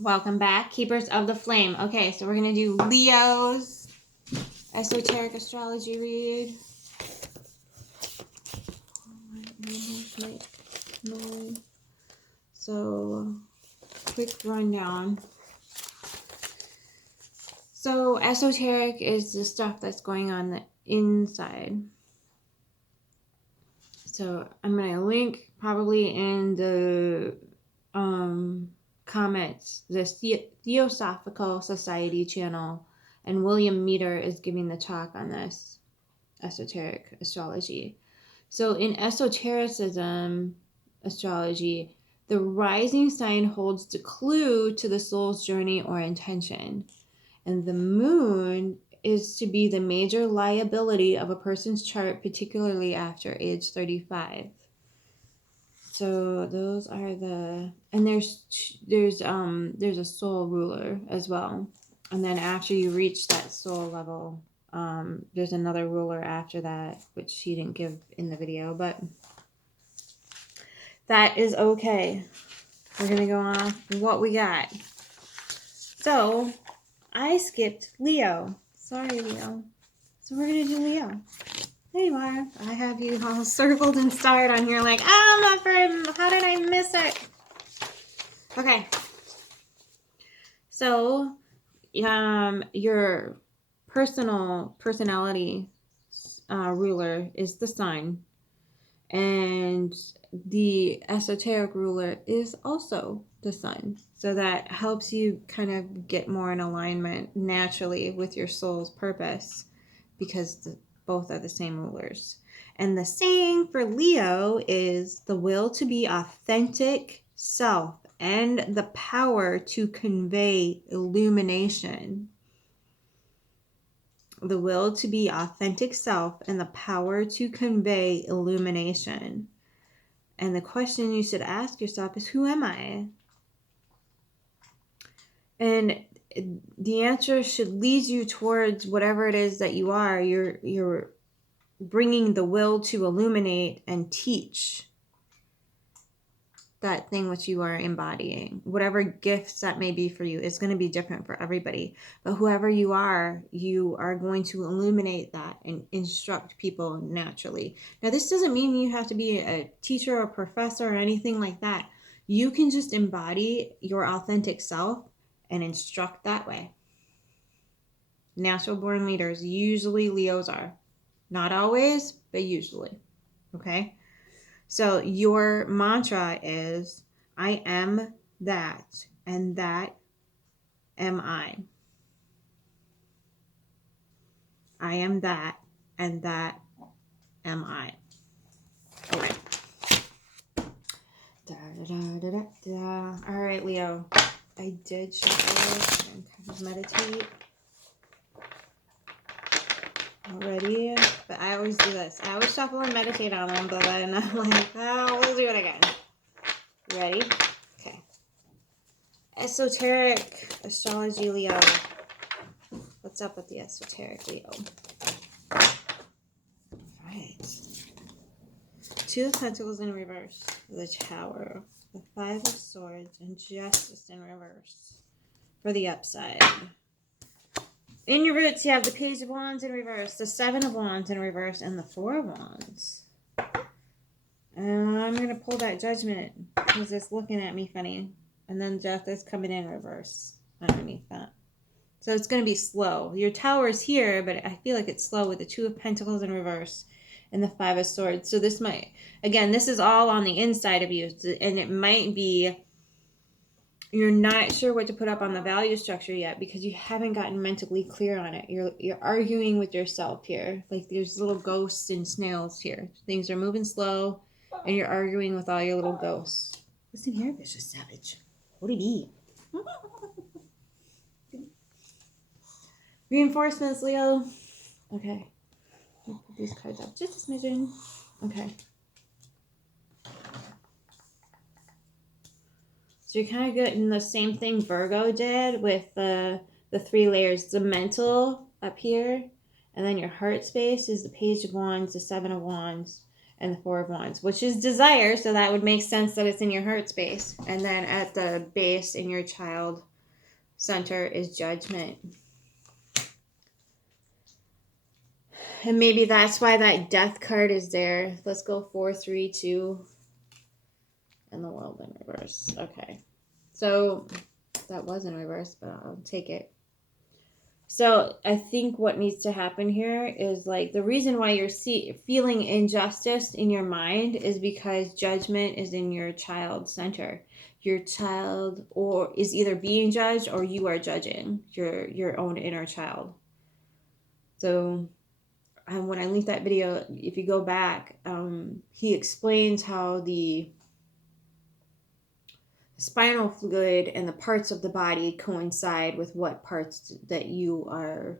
Welcome back, Keepers of the Flame. Okay, so we're going to do Leo's Esoteric Astrology read. So, quick rundown. So, esoteric is the stuff that's going on the inside. So, I'm going to link probably in the comments the Theosophical Society channel, and William Meter is giving the talk on this esoteric astrology. So, in esotericism astrology, the rising sign holds the clue to the soul's journey or intention. And the moon is to be the major liability of a person's chart, particularly after age 35. So those are the, and there's a soul ruler as well. And then after you reach that soul level, there's another ruler after that, which she didn't give in the video, but that is okay. We're going to go on what we got. So, I skipped Leo. Sorry, Leo. So we're going to do Leo. There you are. I have you all circled and starred on here like, oh, my how did I miss it? Okay. So, your personality ruler is the sun. And the esoteric ruler is also the sun. So that helps you kind of get more in alignment naturally with your soul's purpose, because both are the same rulers. And the saying for Leo is the will to be authentic self and the power to convey illumination. The will to be authentic self and the power to convey illumination. And the question you should ask yourself is, who am I? And the answer should lead you towards whatever it is that you are. You're bringing the will to illuminate and teach that thing which you are embodying. Whatever gifts that may be for you, it's going to be different for everybody. But whoever you are going to illuminate that and instruct people naturally. Now, this doesn't mean you have to be a teacher or professor or anything like that. You can just embody your authentic self and instruct that way. Natural born leaders, usually Leos are. Not always, but usually. Okay? So your mantra is, I am that, and that am I. I am that, and that am I. Okay. All right, Leo. I did shuffle and kind of meditate already, but I always do this. I always shuffle and meditate on them, but then I'm like, oh, we'll do it again. You ready? Okay. Esoteric Astrology, Leo. What's up with the esoteric, Leo? Right. Two of Pentacles in reverse. The Tower. The Five of Swords. And Justice in reverse. For the upside. In your roots, you have the Page of Wands in reverse. The Seven of Wands in reverse. And the Four of Wands. And I'm going to pull that Judgment because it's looking at me funny. And then Justice coming in reverse underneath that. So it's going to be slow. Your Tower is here, but I feel like it's slow with the Two of Pentacles in reverse and the Five of Swords. So this might, again, this is all on the inside of you. And it might be, you're not sure what to put up on the value structure yet because you haven't gotten mentally clear on it. You're arguing with yourself here. Like there's little ghosts and snails here. Things are moving slow and you're arguing with all your little ghosts. Listen here, vicious savage. What it be? Reinforcements, Leo. Okay. I'll put these cards up just a smidgen. Okay. So you're kind of getting the same thing Virgo did with the three layers. The mental up here, and then your heart space is the Page of Wands, the Seven of Wands, and the Four of Wands, which is desire. So that would make sense that it's in your heart space. And then at the base in your child center is Judgment. And maybe that's why that Death card is there. Let's go 4, 3, 2. And the World in reverse. Okay. So that was in reverse, but I'll take it. So I think what needs to happen here is like the reason why you're feeling injustice in your mind is because Judgment is in your child center. Your child or is either being judged or you are judging your own inner child. So when I linked that video, if you go back, he explains how the spinal fluid and the parts of the body coincide with what parts that you are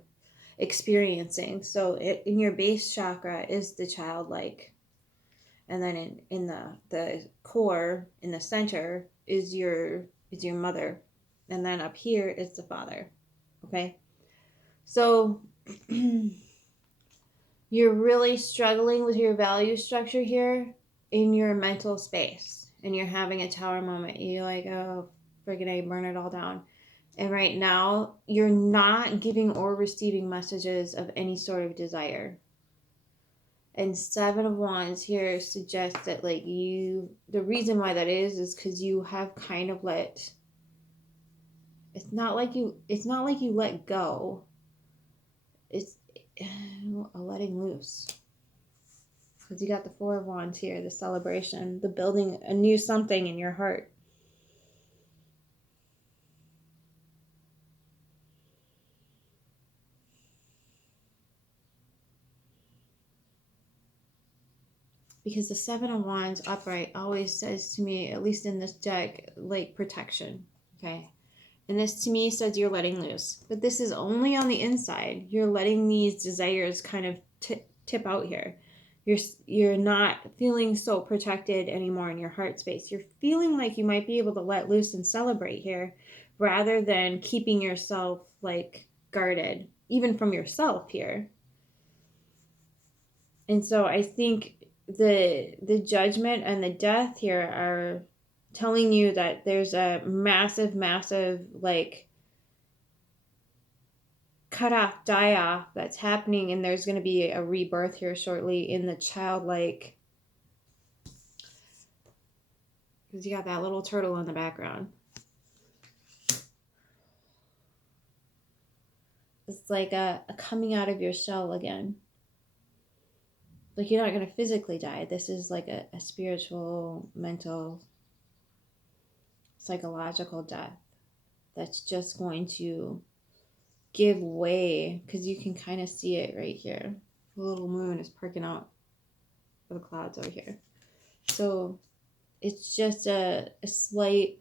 experiencing. So in your base chakra is the childlike, and then in the core in the center is your mother, and then up here is the father. Okay, so you're really struggling with your value structure here in your mental space. And you're having a tower moment. You're like, oh, friggin' I burn it all down. And right now, you're not giving or receiving messages of any sort of desire. And Seven of Wands here suggests that like the reason why that is because you have kind of it's not like you let go. It's a letting loose. Because you got the Four of Wands here, the celebration, the building a new something in your heart. Because the Seven of Wands upright always says to me, at least in this deck, like protection. Okay. And this to me says you're letting loose. But this is only on the inside. You're letting these desires kind of tip out here. You're not feeling so protected anymore in your heart space. You're feeling like you might be able to let loose and celebrate here rather than keeping yourself like guarded, even from yourself here. And so I think the Judgment and the Death here are telling you that there's a massive like cut off, die off that's happening, and there's going to be a rebirth here shortly in the childlike, because you got that little turtle in the background. It's like a coming out of your shell again. Like you're not going to physically die. This is like a spiritual, mental, psychological death that's just going to give way, because you can kind of see it right here. The little moon is perking out of the clouds over here. So it's just a slight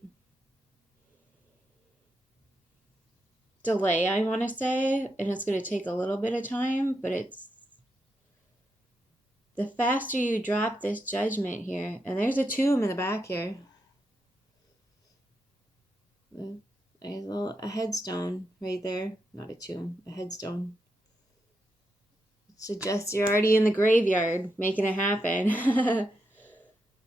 delay, I want to say, and it's going to take a little bit of time, but it's the faster you drop this Judgment here, and there's a tomb in the back here. There's a headstone right there. Not a tomb, a headstone. It suggests you're already in the graveyard making it happen.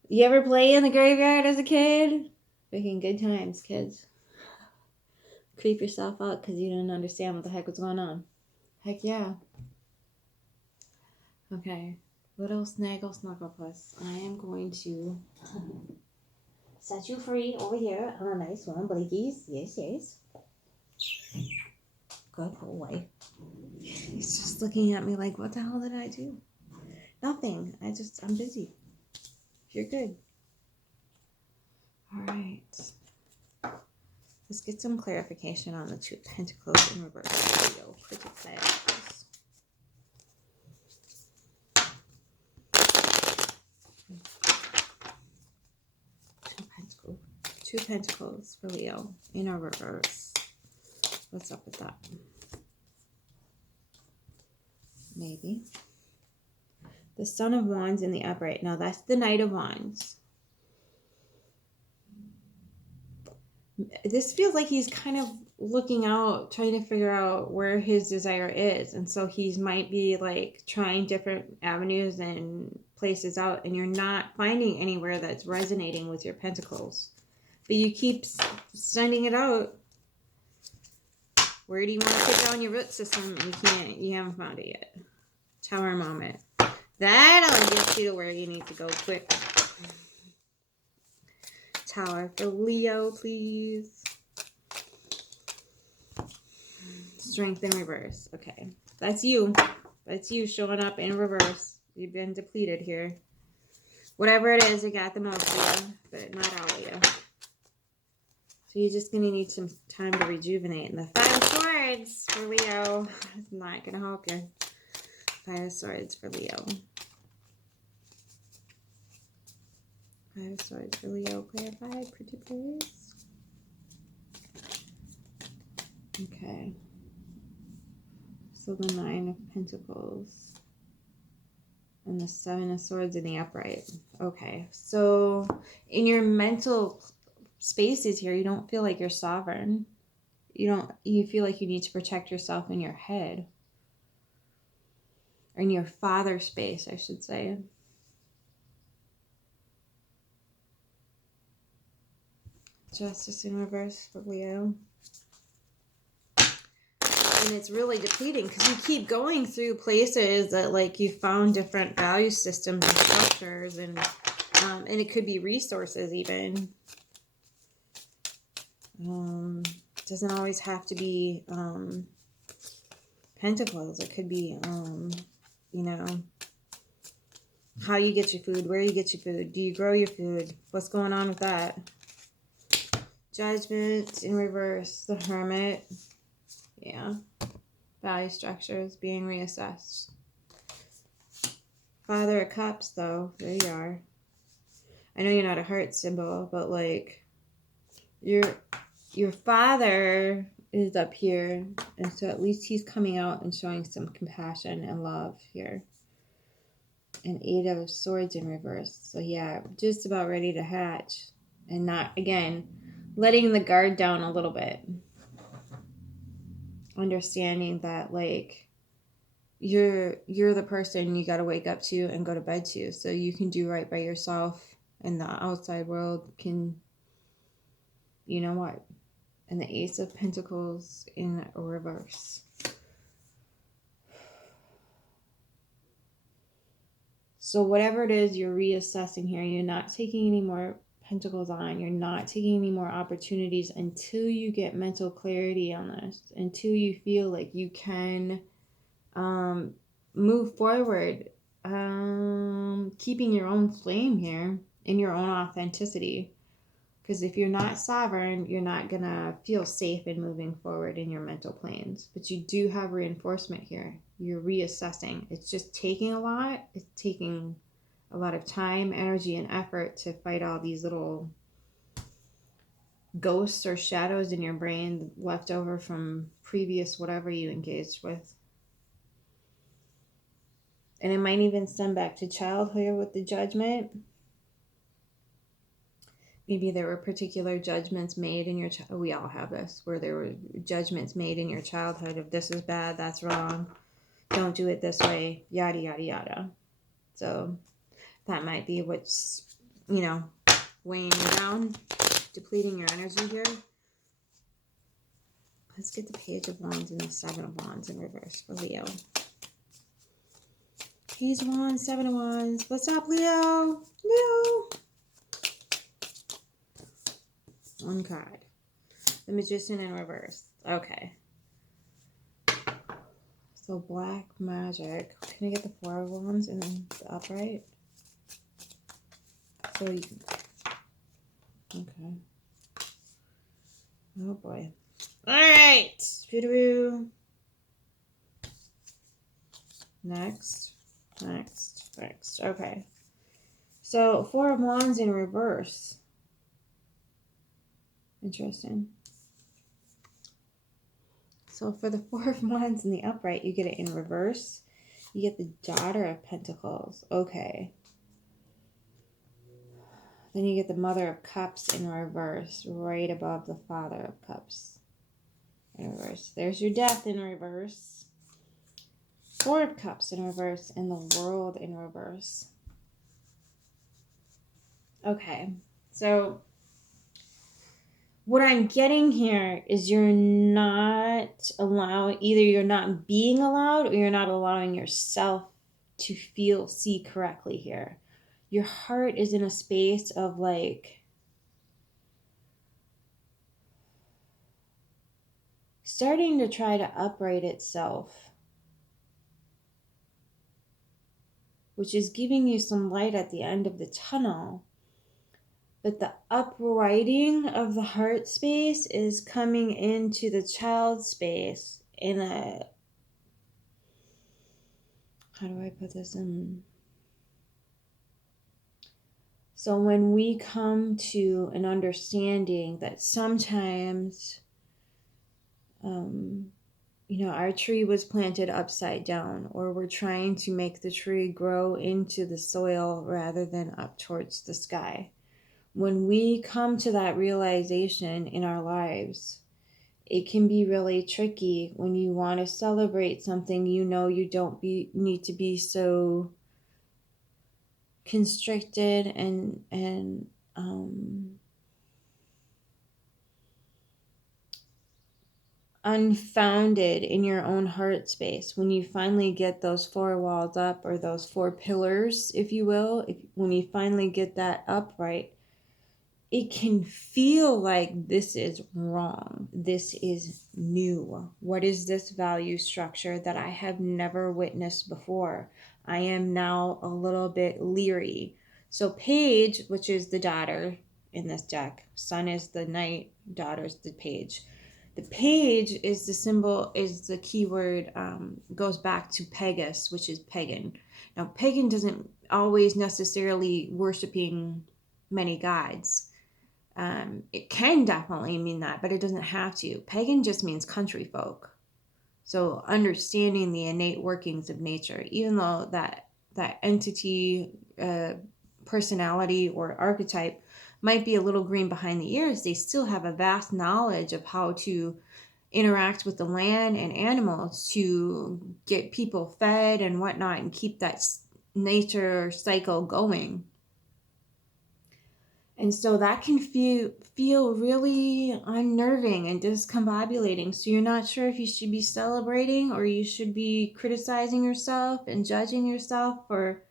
You ever play in the graveyard as a kid? Freaking good times, kids. Creep yourself out because you didn't understand what the heck was going on. Heck yeah. Okay. Little Snaggle Snugglepuss, I am going to set you free over here on a nice warm blankies. Yes, yes. Good, go away. He's just looking at me like, what the hell did I do? Nothing. I'm busy. You're good. All right. Let's get some clarification on the Two of Pentacles in reverse video. Pretty fast. Two Pentacles for Leo in a reverse. What's up with that? Maybe. The Son of Wands in the upright. Now that's the Knight of Wands. This feels like he's kind of looking out, trying to figure out where his desire is. And so he might be like trying different avenues and places out and you're not finding anywhere that's resonating with your pentacles. But you keep sending it out. Where do you want to put down your root system? You can't. You haven't found it yet. Tower moment. That'll get you to where you need to go quick. Tower for Leo, please. Strength in reverse. Okay. That's you. That's you showing up in reverse. You've been depleted here. Whatever it is, you got the most of you, but not all of you. So you're just going to need some time to rejuvenate. And the Five of Swords for Leo is not going to help you. Five of Swords for Leo. Five of Swords for Leo. Clarify, pretty please. Okay. So the Nine of Pentacles. And the Seven of Swords in the upright. Okay. So in your mental spaces here, you don't feel like you're sovereign. You feel like you need to protect yourself in your head. Or in your father space, I should say. Justice in reverse for Leo. And it's really depleting because you keep going through places that like you found different value systems and structures and it could be resources even. It doesn't always have to be pentacles. It could be, you know, how you get your food, where you get your food. Do you grow your food? What's going on with that? Judgment in reverse. The Hermit. Yeah. Value structures being reassessed. Father of Cups, though. There you are. I know you're not a heart symbol, but like your father is up here, and so at least he's coming out and showing some compassion and love here. And Eight of Swords in reverse. So yeah, just about ready to hatch, and not again letting the guard down a little bit. Understanding that like you're the person you got to wake up to and go to bed to, so you can do right by yourself, and the outside world can, you know what. And the Ace of Pentacles in reverse. So whatever it is you're reassessing here, you're not taking any more pentacles on. You're not taking any more opportunities until you get mental clarity on this. Until you feel like you can move forward. Keeping your own flame here in your own authenticity. Because if you're not sovereign, you're not going to feel safe in moving forward in your mental planes. But you do have reinforcement here. You're reassessing. It's just taking a lot. It's taking a lot of time, energy, and effort to fight all these little ghosts or shadows in your brain left over from previous whatever you engaged with. And it might even stem back to childhood here with the Judgment. Maybe there were particular judgments made in your we all have this, where there were judgments made in your childhood of this is bad, that's wrong, don't do it this way, yada, yada, yada. So that might be what's, you know, weighing you down, depleting your energy here. Let's get the Page of Wands and the Seven of Wands in reverse for Leo. Page of Wands, Seven of Wands. What's up, Leo? Leo! One card. The Magician in reverse. Okay. So black magic. Can I get the Four of Wands in the upright? So you can... Okay. Oh boy. Alright. Peekaboo. Next. Okay. So Four of Wands in reverse. Interesting. So for the Four of Wands in the upright, you get it in reverse. You get the Daughter of Pentacles. Okay. Then you get the Mother of Cups in reverse, right above the Father of Cups in reverse. There's your Death in reverse. Four of Cups in reverse, and the World in reverse. Okay, so what I'm getting here is you're not allowing, either you're not being allowed or you're not allowing yourself to see correctly here. Your heart is in a space of like starting to try to upright itself, which is giving you some light at the end of the tunnel. But the uprighting of the heart space is coming into the child space in a, how do I put this in? So when we come to an understanding that sometimes, our tree was planted upside down, or we're trying to make the tree grow into the soil rather than up towards the sky. When we come to that realization in our lives, it can be really tricky when you want to celebrate something, you don't need to be so constricted and unfounded in your own heart space. When you finally get those 4 walls up, or those 4 pillars, if you will, when you finally get that upright, it can feel like this is wrong. This is new. What is this value structure that I have never witnessed before? I am now a little bit leery. So Page, which is the daughter in this deck, Sun is the knight, daughter is the page. The page is the symbol, is the keyword, goes back to Pegasus, which is pagan. Now, pagan doesn't always necessarily worshiping many gods. It can definitely mean that, but it doesn't have to. Pagan just means country folk. So understanding the innate workings of nature, even though that entity, personality, or archetype might be a little green behind the ears, they still have a vast knowledge of how to interact with the land and animals to get people fed and whatnot and keep that nature cycle going. And so that can feel really unnerving and discombobulating. So you're not sure if you should be celebrating or you should be criticizing yourself and judging yourself for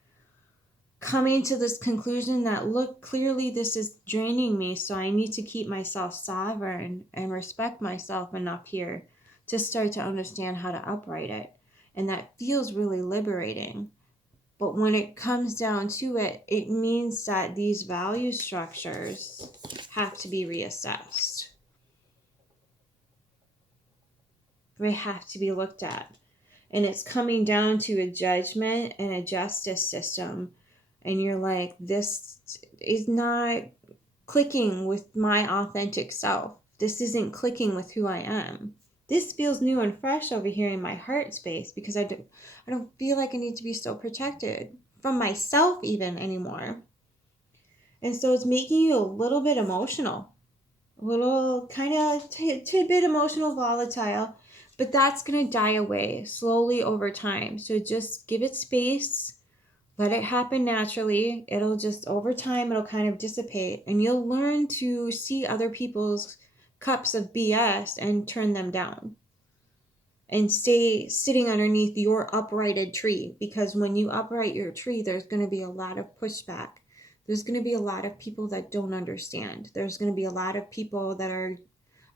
coming to this conclusion that, look, clearly this is draining me, so I need to keep myself sovereign and respect myself enough here to start to understand how to upright it. And that feels really liberating. But when it comes down to it, it means that these value structures have to be reassessed. They have to be looked at. And it's coming down to a judgment and a justice system. And you're like, this is not clicking with my authentic self. This isn't clicking with who I am. This feels new and fresh over here in my heart space because I don't feel like I need to be so protected from myself even anymore. And so it's making you a little bit emotional, a little kind of tidbit emotional, volatile, but that's going to die away slowly over time. So just give it space, let it happen naturally. It'll just, over time, it'll kind of dissipate, and you'll learn to see other people's cups of BS and turn them down and stay sitting underneath your uprighted tree. Because when you upright your tree, there's going to be a lot of pushback. There's going to be a lot of people that don't understand. There's going to be a lot of people that are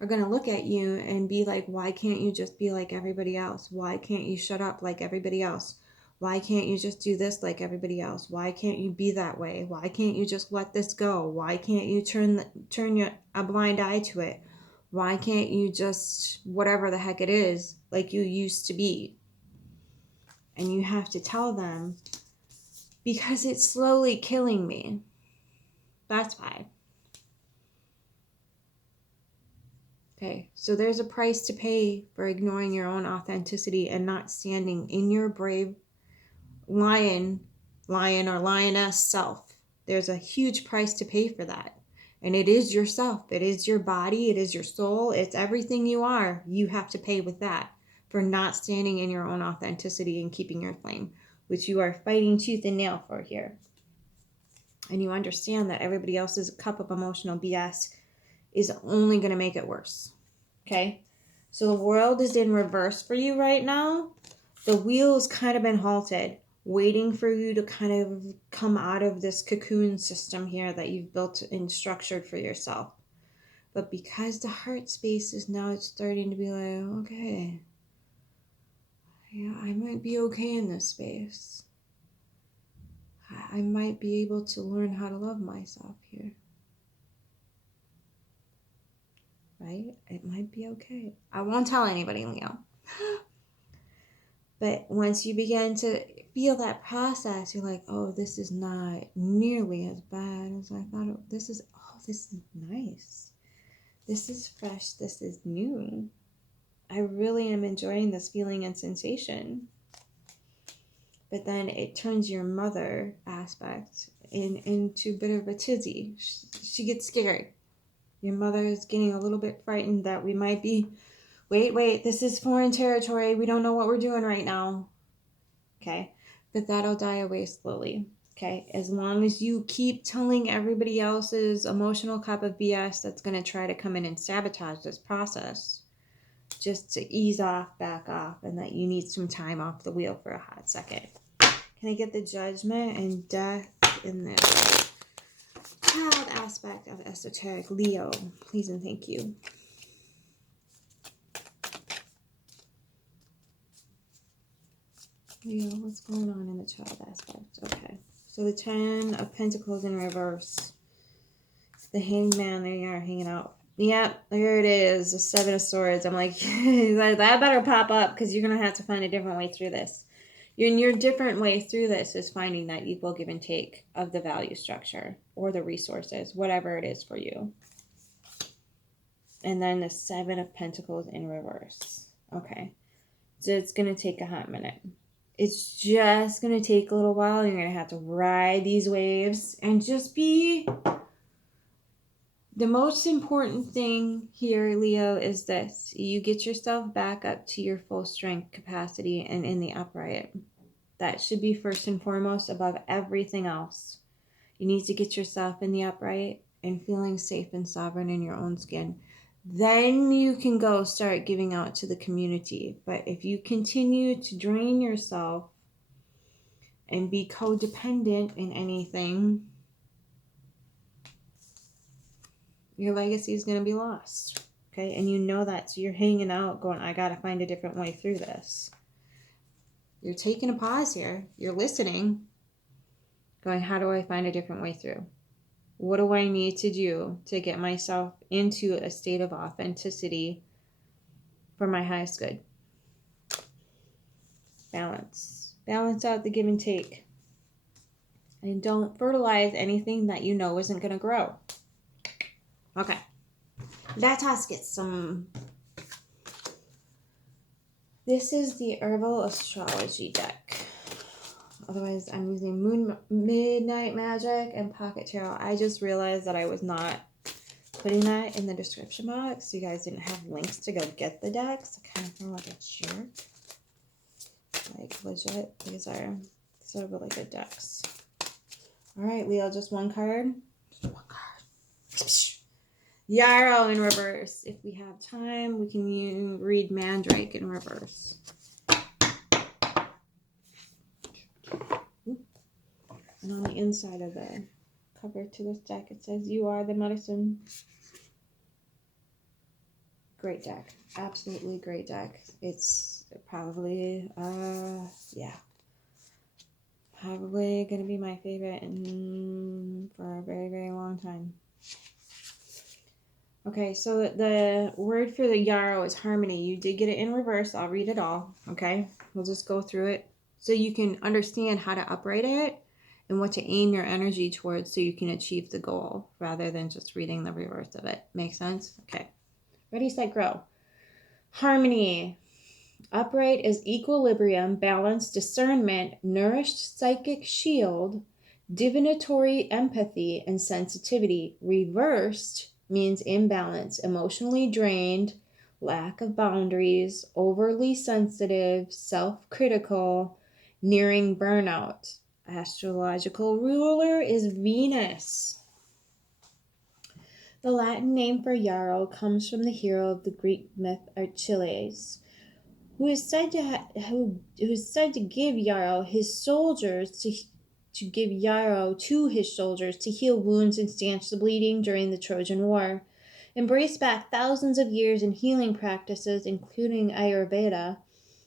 going to look at you and be like, why can't you just be like everybody else? Why can't you shut up like everybody else? Why can't you just do this like everybody else? Why can't you be that way? Why can't you just let this go? Why can't you turn a blind eye to it? Why can't you just whatever the heck it is like you used to be? And you have to tell them, because it's slowly killing me. That's why. Okay, so there's a price to pay for ignoring your own authenticity and not standing in your brave lion or lioness self. There's a huge price to pay for that. And it is yourself. It is your body. It is your soul. It's everything you are. You have to pay with that for not standing in your own authenticity and keeping your flame, which you are fighting tooth and nail for here. And you understand that everybody else's cup of emotional BS is only going to make it worse. Okay? So the world is in reverse for you right now. The wheel's kind of been halted, waiting for you to kind of come out of this cocoon system here that you've built and structured for yourself. But because the heart space is now, it's starting to be like, okay, yeah, I might be okay in this space. I might be able to learn how to love myself here. Right? It might be okay. I won't tell anybody, Leo. But once you begin to feel that process, you're like, oh, this is not nearly as bad as I thought. This is nice. This is fresh. This is new. I really am enjoying this feeling and sensation. But then it turns your mother aspect into a bit of a tizzy. She gets scared. Your mother is getting a little bit frightened that we might be, wait, this is foreign territory. We don't know what we're doing right now. Okay, but that'll die away slowly. Okay, as long as you keep telling everybody else's emotional cup of BS that's going to try to come in and sabotage this process, just to ease off, back off, and that you need some time off the wheel for a hot second. Can I get the judgment and death in this child aspect of esoteric Leo? Please and thank you. Leo, what's going on in the child aspect? Okay. So the 10 of Pentacles in reverse. The Hangman, there you are, hanging out. Yep, there it is. The 7 of Swords. I'm like, that better pop up because you're going to have to find a different way through this. Your different way through this is finding that equal give and take of the value structure or the resources, whatever it is for you. And then the 7 of Pentacles in reverse. Okay. So it's going to take a hot minute. It's just going to take a little while. You're going to have to ride these waves and just be... The most important thing here, Leo, is this. You get yourself back up to your full strength capacity and in the upright. That should be first and foremost above everything else. You need to get yourself in the upright and feeling safe and sovereign in your own skin. Then you can go start giving out to the community. But if you continue to drain yourself and be codependent in anything, your legacy is going to be lost. Okay? And you know that. So you're hanging out going, I got to find a different way through this. You're taking a pause here. You're listening. Going, how do I find a different way through? What do I need to do to get myself into a state of authenticity for my highest good? Balance. Balance out the give and take. And don't fertilize anything that you know isn't going to grow. Okay. Let us get some... This is the Herbal Astrology deck. Otherwise, I'm using Midnight Magic and Pocket Tarot. I just realized that I was not putting that in the description box. So you guys didn't have links to go get the decks. I kind of feel like a jerk. Like, legit, these are really good decks. All right, Leo, just one card. Just one card. Yarrow in reverse. If we have time, we can read Mandrake in reverse. And on the inside of the cover to this deck, it says, you are the medicine. Great deck. Absolutely great deck. It's probably, probably going to be my favorite for a very, very long time. Okay, so the word for the yarrow is harmony. You did get it in reverse. I'll read it all, okay? We'll just go through it so you can understand how to upright it and what to aim your energy towards so you can achieve the goal rather than just reading the reverse of it. Make sense? Okay. Ready, set, grow. Harmony. Upright is equilibrium, balance, discernment, nourished psychic shield, divinatory empathy, and sensitivity. Reversed means imbalance, emotionally drained, lack of boundaries, overly sensitive, self-critical, nearing burnout. astrological ruler is Venus. The Latin name for Yarrow comes from the hero of the Greek myth Achilles, who is said to give Yarrow his soldiers to give Yarrow to his soldiers to heal wounds and stanch the bleeding during the Trojan War. Embraced back thousands of years in healing practices, including Ayurveda,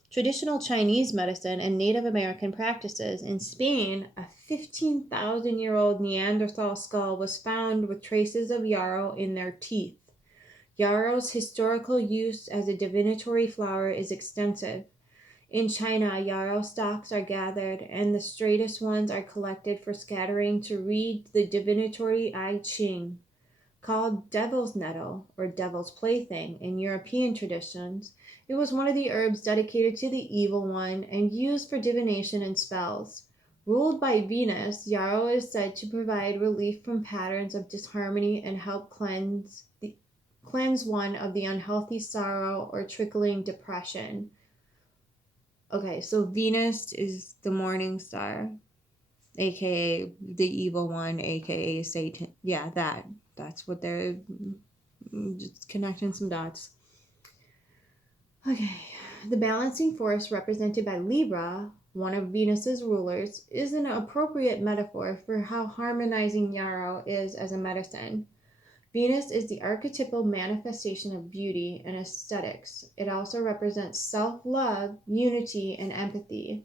traditional Chinese medicine, and Native American practices. In Spain, a 15,000-year-old Neanderthal skull was found with traces of yarrow in their teeth. Yarrow's historical use as a divinatory flower is extensive. In China, yarrow stalks are gathered, and the straightest ones are collected for scattering to read the divinatory I Ching. Called devil's nettle or devil's plaything in European traditions, it was one of the herbs dedicated to the evil one and used for divination and spells. Ruled by Venus, yarrow is said to provide relief from patterns of disharmony and help cleanse one of the unhealthy sorrow or trickling depression. Okay, so Venus is the morning star, aka the evil one, aka Satan. Yeah, that's what they're just connecting some dots. Okay, the balancing force represented by Libra, one of Venus's rulers, is an appropriate metaphor for how harmonizing yarrow is as a medicine. Venus is the archetypal manifestation of beauty and aesthetics. It also represents self-love, unity, and empathy.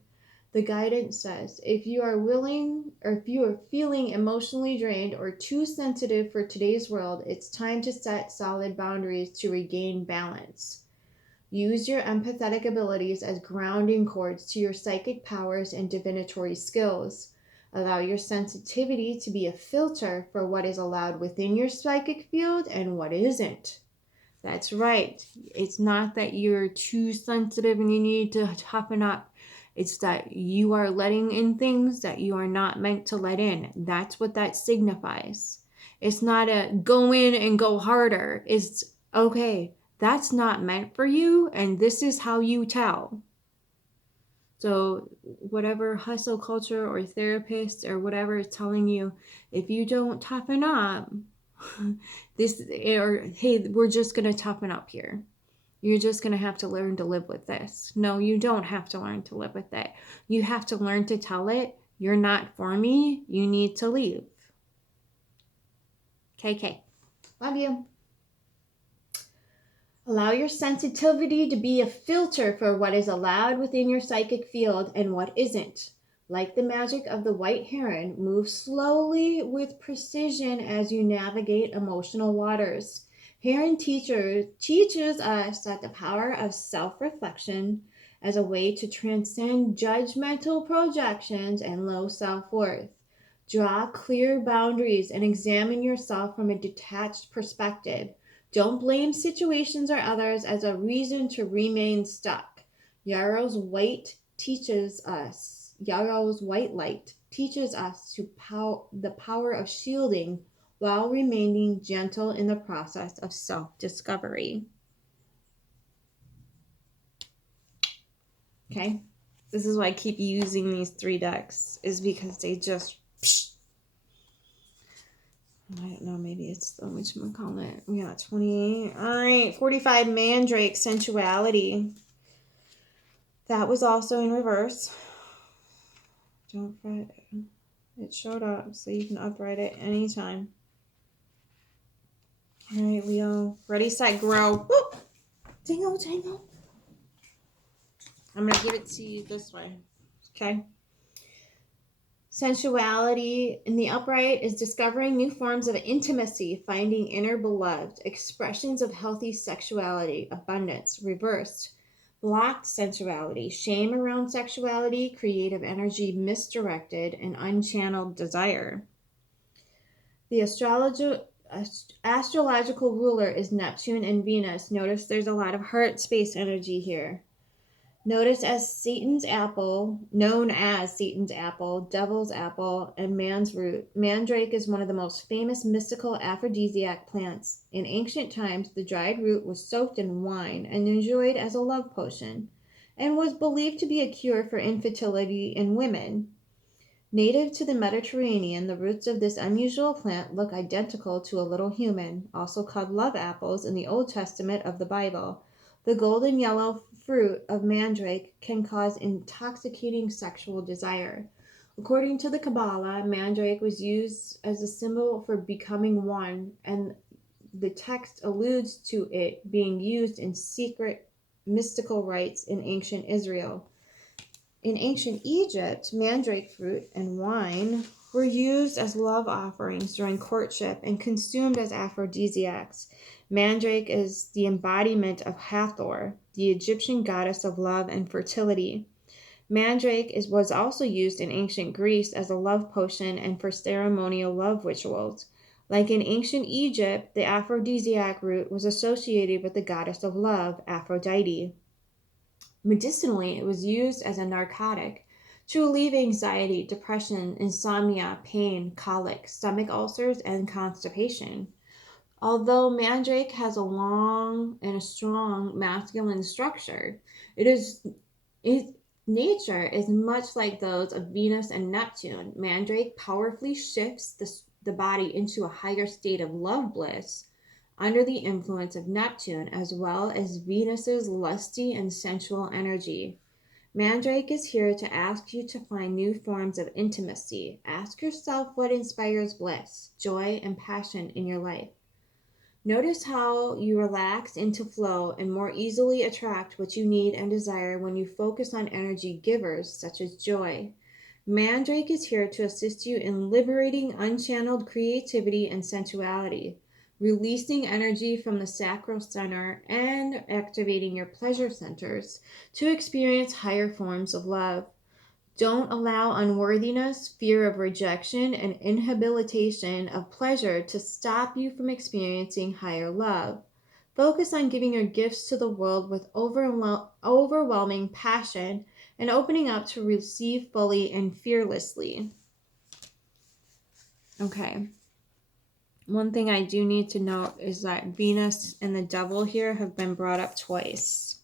The guidance says, if you are feeling emotionally drained or too sensitive for today's world, it's time to set solid boundaries to regain balance. Use your empathetic abilities as grounding cords to your psychic powers and divinatory skills. Allow your sensitivity to be a filter for what is allowed within your psychic field and what isn't. That's right. It's not that you're too sensitive and you need to toughen up. It's that you are letting in things that you are not meant to let in. That's what that signifies. It's not a go in and go harder. It's okay, that's not meant for you, and this is how you tell. So whatever hustle culture or therapist or whatever is telling you, if you don't toughen up, hey, we're just going to toughen up here. You're just going to have to learn to live with this. No, you don't have to learn to live with it. You have to learn to tell it, you're not for me, you need to leave. KK. Love you. Allow your sensitivity to be a filter for what is allowed within your psychic field and what isn't. Like the magic of the white heron, move slowly with precision as you navigate emotional waters. Heron teaches us that the power of self-reflection as a way to transcend judgmental projections and low self-worth. Draw clear boundaries and examine yourself from a detached perspective. Don't blame situations or others as a reason to remain stuck. Yarrow's white light teaches us the power of shielding while remaining gentle in the process of self-discovery. Okay? This is why I keep using these 3 decks, is because they just... I don't know, maybe it's the whatchamacallit. We got 28. Alright, 45, Mandrake, Sensuality. That was also in reverse. Don't fret. It showed up, so you can upright it anytime. Alright, Leo. Ready, set, grow. Whoop! Tingle, tingle. I'm going to give it to you this way. Okay? Sensuality in the upright is discovering new forms of intimacy, finding inner beloved, expressions of healthy sexuality, abundance. Reversed, blocked sensuality, shame around sexuality, creative energy misdirected, and unchanneled desire. The astrological ruler is Neptune and Venus. Notice there's a lot of heart space energy here. Known as Satan's apple, devil's apple, and man's root, mandrake is one of the most famous mystical aphrodisiac plants. In ancient times, the dried root was soaked in wine and enjoyed as a love potion, and was believed to be a cure for infertility in women. Native to the Mediterranean, the roots of this unusual plant look identical to a little human, also called love apples in the Old Testament of the Bible. The golden yellow fruit of mandrake can cause intoxicating sexual desire. According to the Kabbalah, mandrake was used as a symbol for becoming one, and the text alludes to it being used in secret mystical rites in ancient Israel. In ancient Egypt, mandrake fruit and wine were used as love offerings during courtship and consumed as aphrodisiacs. Mandrake is the embodiment of Hathor, the Egyptian goddess of love and fertility. Mandrake was also used in ancient Greece as a love potion and for ceremonial love rituals. Like in ancient Egypt, the aphrodisiac root was associated with the goddess of love, Aphrodite. Medicinally, it was used as a narcotic to relieve anxiety, depression, insomnia, pain, colic, stomach ulcers, and constipation. Although mandrake has a long and a strong masculine structure, its nature is much like those of Venus and Neptune. Mandrake powerfully shifts the body into a higher state of love bliss under the influence of Neptune, as well as Venus's lusty and sensual energy. Mandrake is here to ask you to find new forms of intimacy. Ask yourself what inspires bliss, joy, and passion in your life. Notice how you relax into flow and more easily attract what you need and desire when you focus on energy givers such as joy. Mandrake is here to assist you in liberating unchanneled creativity and sensuality, releasing energy from the sacral center and activating your pleasure centers to experience higher forms of love. Don't allow unworthiness, fear of rejection, and inhabilitation of pleasure to stop you from experiencing higher love. Focus on giving your gifts to the world with overwhelming passion and opening up to receive fully and fearlessly. Okay. One thing I do need to note is that Venus and the devil here have been brought up twice.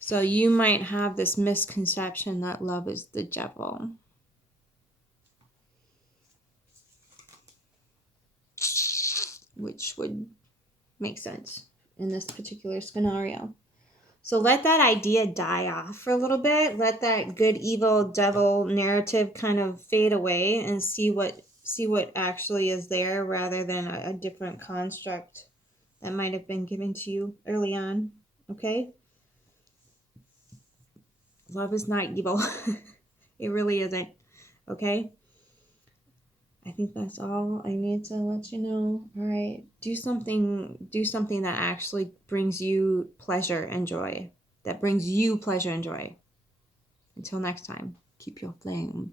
So you might have this misconception that love is the devil. Which would make sense in this particular scenario. So let that idea die off for a little bit. Let that good, evil, devil narrative kind of fade away and see what actually is there rather than a different construct that might have been given to you early on. Okay? Love is not evil. It really isn't. Okay? I think that's all I need to let you know. All right. Do something that actually brings you pleasure and joy. That brings you pleasure and joy. Until next time, keep your flame.